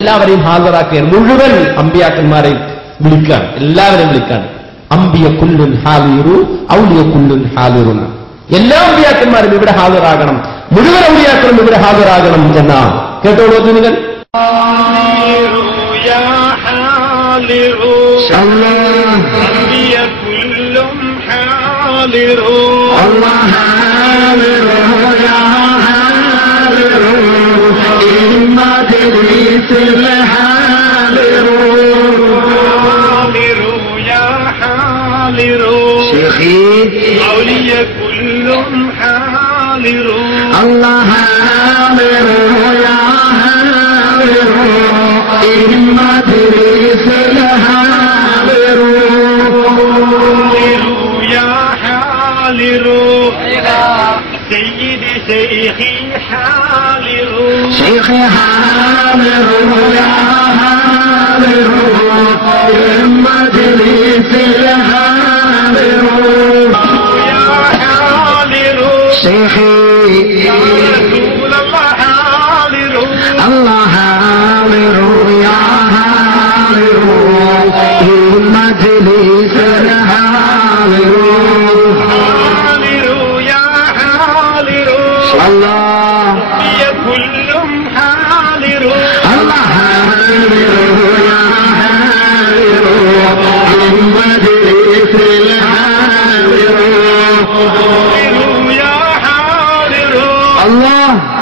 എല്ലാവരെയും ഹാജരാക്കുകയാണ് മുഴുവൻ അമ്പിയാക്കന്മാരെയും വിളിക്കുകയാണ് എല്ലാവരെയും വിളിക്കുകയാണ് അമ്പിയ കുല്ലുൻ ഹാലിറു ഔലിയ കുല്ലുൻ ഹാലിറുന എല്ലാ അമ്പിയാക്കന്മാരും ഇവിടെ ഹാജരാകണം. മുഴുവൻ ഔലിയാക്കളും ഇവിടെ ഹാജരാകണം എന്നാണ് കേട്ടോളൂ നിങ്ങൾ يا حولي كل حاضر. الله حاضر يا حاضر. إما تريس الحاضر. يا حاضر. سيدي شيخي حاضر. شيخي حاضر يا حاضر. الله. هي كل حاضر الله حاضر يا حاضر محمد اسم الحاضر يا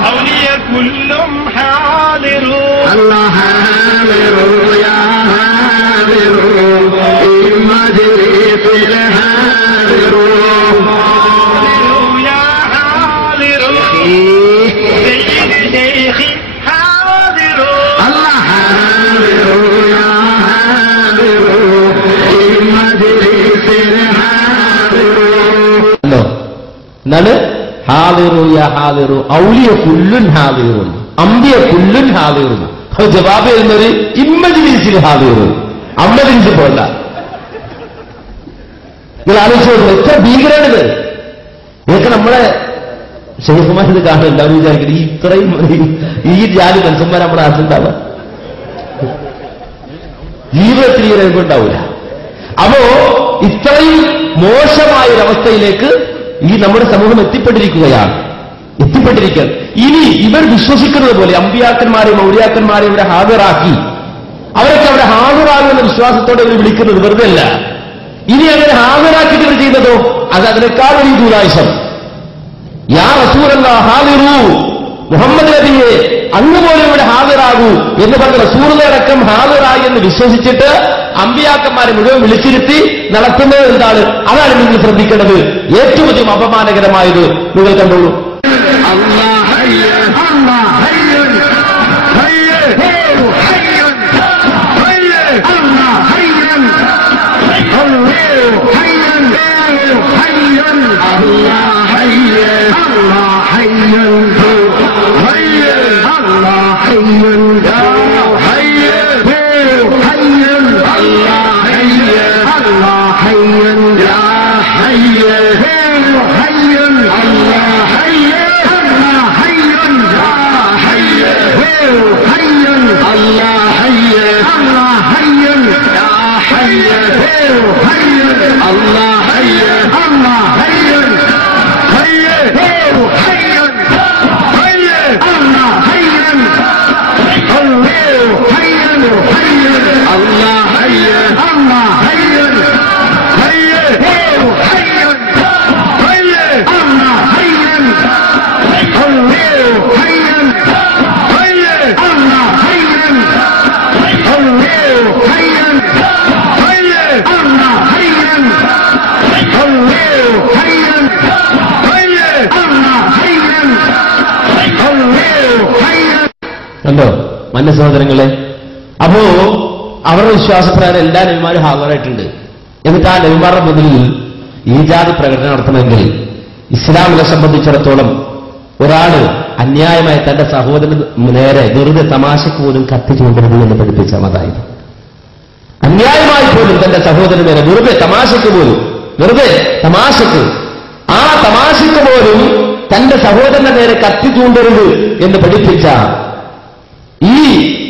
أولي كل حاضر الله حاضر ഹാദിറു യാ ഹാദിറു. ഔലിയ കുല്ലുൻ ഹാദിറുൻ അമ്പിയ കുല്ലുൻ ഹാദിറുൻ അപ്പോൾ ജവാബ് ചെയ്യുന്നത് ഇമ്മജിലിസിൽ ഹാദിറു. അമ്മജിലിസ് പോണ്ട. നിങ്ങൾ ആലോചിച്ചു എത്ര ഭീകരണത് ഇതൊക്കെ നമ്മളെ ഷെയ്ഖുമാരിത് കാണും എല്ലാവരും വിചാരിക്കുന്നത് ഈ ഇത്രയും ഈ ജാതി മനുഷ്യന്മാർ നമ്മുടെ നാട്ടിലുണ്ടാവുക ജീവിതത്തിൽ ഈ രംഗം ഉണ്ടാവില്ല അപ്പോ ഇത്രയും മോശമായ ഒരവസ്ഥയിലേക്ക് ഈ നമ്മുടെ സമൂഹം എത്തിപ്പെട്ടിരിക്കുകയാണ്. എത്തിപ്പെട്ടിരിക്കുകയാണ് ഇനി ഇവർ വിശ്വസിക്കുന്നത് പോലെ അമ്പിയാക്കന്മാരെയും മൗര്യാക്കന്മാരെയും ഇവിടെ ഹാജരാക്കി. അവരൊക്കെ അവിടെ ഹാജരാകുമെന്ന വിശ്വാസത്തോടെ ഇവർ വിളിക്കുന്നത് വെറുതെ അല്ല. ഇനി അങ്ങനെ ഹാജരാക്കിയിട്ട് ഇവർ ചെയ്യുന്നതോ? അത് അതിനേക്കാൾ വലിയ ദൂരാശം. യാ റസൂലല്ല ഹാദിറു. മുഹമ്മദ് നബിയെ അങ്ങ് പോലും ഇവിടെ ഹാജരാകൂ എന്ന് പറഞ്ഞ റസൂറിനെ ഹാജരായി എന്ന് വിശ്വസിച്ചിട്ട് അമ്പിയാക്കന്മാരെ മുഴുവൻ വിളിച്ചിരുത്തി നടത്തുന്നത് എന്താണ് അതാണ് നിങ്ങൾ ശ്രദ്ധിക്കേണ്ടത് ഏറ്റവും അധികം അപമാനകരമായത് നിങ്ങൾ കണ്ടോളൂ الله حي الله حي حي حي حي الله حي الله حي الله الله കണ്ടോ? മന്ന സഹോദരങ്ങളെ. അപ്പോ അവരുടെ വിശ്വാസപ്രകാരം എല്ലാ നബിമാരും ഹാജരായിട്ടുണ്ട്. എന്നിട്ട് ആ നബിമാരുടെ ഈ ജാതി പ്രകടനം നടത്തണമെങ്കിൽ ഇസ്ലാമിനെ സംബന്ധിച്ചിടത്തോളം ഒരാൾ അന്യായമായി തന്റെ സഹോദരന് നേരെ വെറുതെ തമാശയ്ക്ക് പോലും കത്തി ചൂണ്ടരുത് എന്ന് പഠിപ്പിച്ച മതായത്. അന്യായമായി പോലും തന്റെ സഹോദരന് നേരെ വെറുതെ തമാശയ്ക്ക് പോലും വെറുതെ തമാശക്ക് ആ തമാശക്ക് പോലും തന്റെ സഹോദരന്റെ നേരെ കത്തി ചൂണ്ടരുത് എന്ന് പഠിപ്പിച്ച ഈ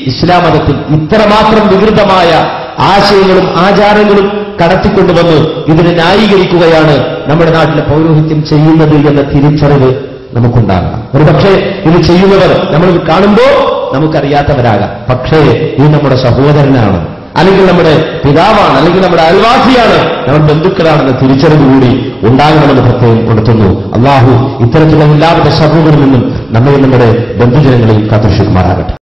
ഇസ്ലാം മതത്തിൽ ഇത്രമാത്രം വികൃതമായ ആശയങ്ങളും ആചാരങ്ങളും കടത്തിക്കൊണ്ടുവന്ന് ഇതിനെ ന്യായീകരിക്കുകയാണ് നമ്മുടെ നാട്ടിലെ പൗരോഹിത്യം ചെയ്യുന്നത് എന്ന തിരിച്ചറിവ് നമുക്കുണ്ടാകണം. ഒരു പക്ഷേ ഇത് ചെയ്യുന്നവർ നമ്മൾ കാണുമ്പോൾ നമുക്കറിയാത്തവരാകാം. പക്ഷേ ഇത് നമ്മുടെ സഹോദരനാണ് അല്ലെങ്കിൽ നമ്മുടെ പിതാവാണ് അല്ലെങ്കിൽ നമ്മുടെ അയൽവാസിയാണ് നമ്മുടെ ബന്ധുക്കളാണെന്ന തിരിച്ചറിവ് കൂടി ഉണ്ടാകണമെന്ന് പ്രത്യേകം കൊടുത്തുന്നു. അള്ളാഹു ഇത്തരത്തിലുള്ള എല്ലാവരുടെ ശബ്ദങ്ങളിൽ നിന്നും നമ്മെ നമ്മുടെ ബന്ധുജനങ്ങളെയും കാത്തുരക്ഷിക്കുമാറാകട്ടെ